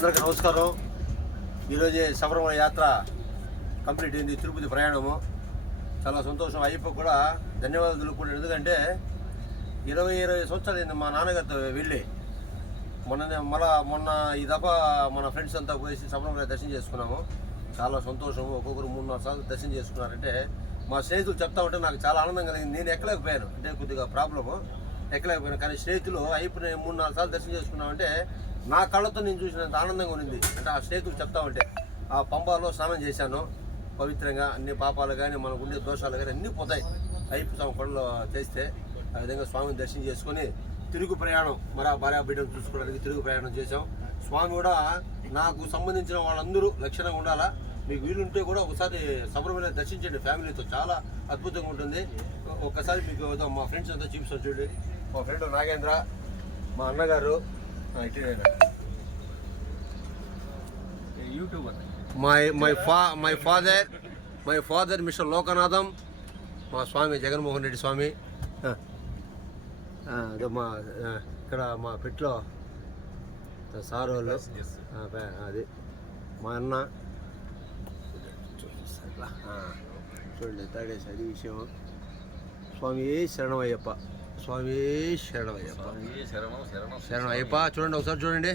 అందరికీ నమస్కారం. ఈరోజే శబరిమల యాత్ర కంప్లీట్ అయింది. తిరుపతి ప్రయాణము చాలా సంతోషం. అయ్యప్ప కూడా ధన్యవాదాలు తెలుపుకుంటాను. ఎందుకంటే 20 సంవత్సరాలు అయింది మా నాన్నగారితో వెళ్ళి. మొన్న ఈ దఫా మన ఫ్రెండ్స్ అంతా పోయేసి శబరిమల దర్శనం చేసుకున్నాము. చాలా సంతోషము. ఒక్కొక్కరు 3-4 సార్లు దర్శనం చేసుకున్నారంటే మా స్నేహితులు చెప్తా ఉంటే నాకు చాలా ఆనందం కలిగింది. నేను ఎక్కలేకపోయాను, అంటే కొద్దిగా ప్రాబ్లము, ఎక్కలేకపోయాను. కానీ స్నేహితులు అయ్యప్పని 3-4 సార్లు దర్శనం చేసుకున్నామంటే నా కళ్ళతో నేను చూసినంత ఆనందంగా ఉంది. అంటే ఆ స్నేహితులు చెప్తా ఉంటే ఆ పంబాలో స్నానం చేశాను పవిత్రంగా. అన్ని పాపాలు కానీ మనకు ఉండే దోషాలు కానీ అన్నీ పోతాయి అయ్యప్ప స్వామి కొండలో చేస్తే. ఆ విధంగా స్వామిని దర్శనం చేసుకొని తిరుగు ప్రయాణం మరి ఆ భార్య బిడ్డను చూసుకోవడానికి తిరుగు ప్రయాణం చేశాం. స్వామి కూడా నాకు సంబంధించిన వాళ్ళందరూ లక్షణంగా ఉండాలా. మీకు వీలుంటే కూడా ఒకసారి శబరిమల దర్శించండి ఫ్యామిలీతో, చాలా అద్భుతంగా ఉంటుంది. ఒకసారి మీకు మా ఫ్రెండ్స్ అంతా చూపిస్తాను చూడండి. మా ఫ్రెండ్ నాగేంద్ర, మా అన్నగారు, YouTuber my father mister Lokanatham, మా స్వామి జగన్మోహన్ రెడ్డి స్వామి. అదే మా ఇక్కడ మా పెట్లో సార్ వాళ్ళు, అది మా అన్న చూడండి. తాడేసి అది విషయం. స్వామి శరణమయ్యప్ప, స్వామి శరణమయ్యప్ప, శరణం అయ్యప్ప. చూడండి ఒకసారి చూడండి.